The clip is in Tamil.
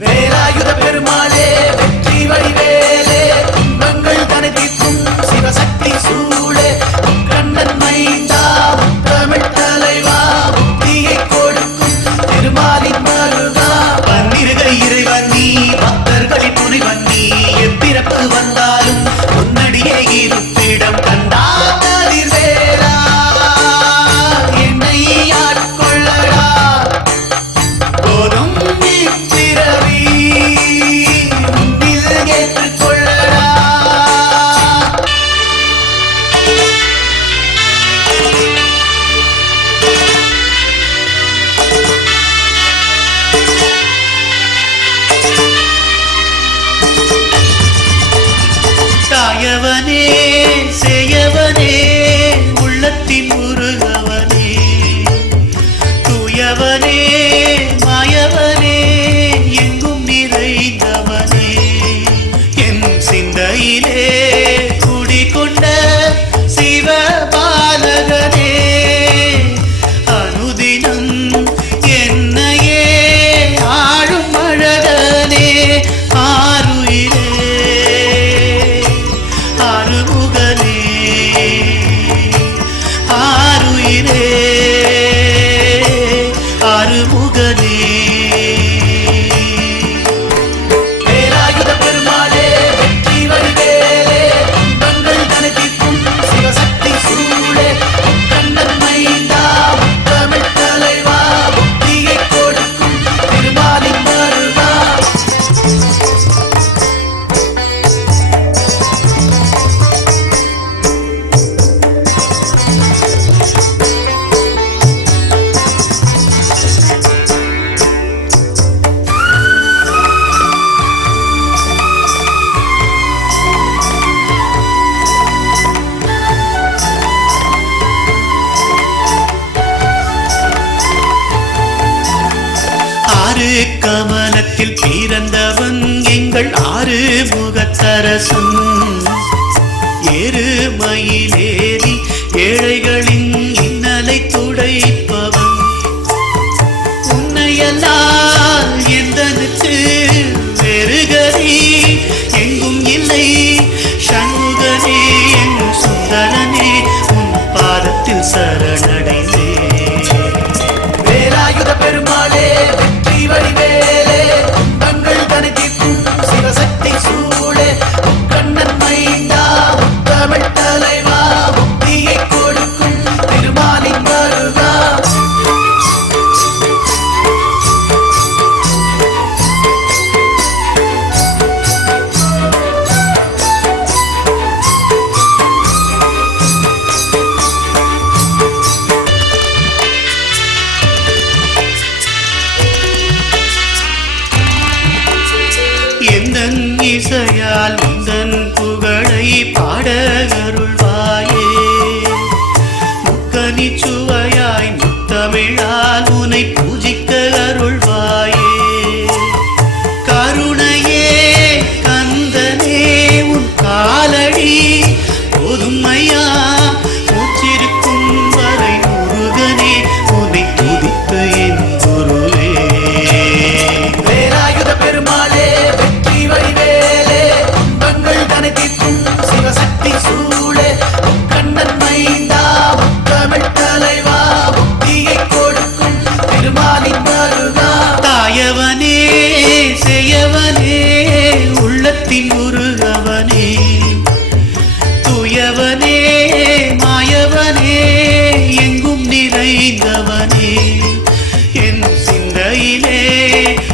வேலாயுத பெருமாள் நீரே ஆறு கமலத்தில் பிறந்தவன் எங்கள் ஆறு முகத்தரசன். எருமயிலே இசையால் உந்தன் புகழை பாடகருள்வாயே. முக்கனி சுவையாய் முத்தமிழால் உனை பூஜி me.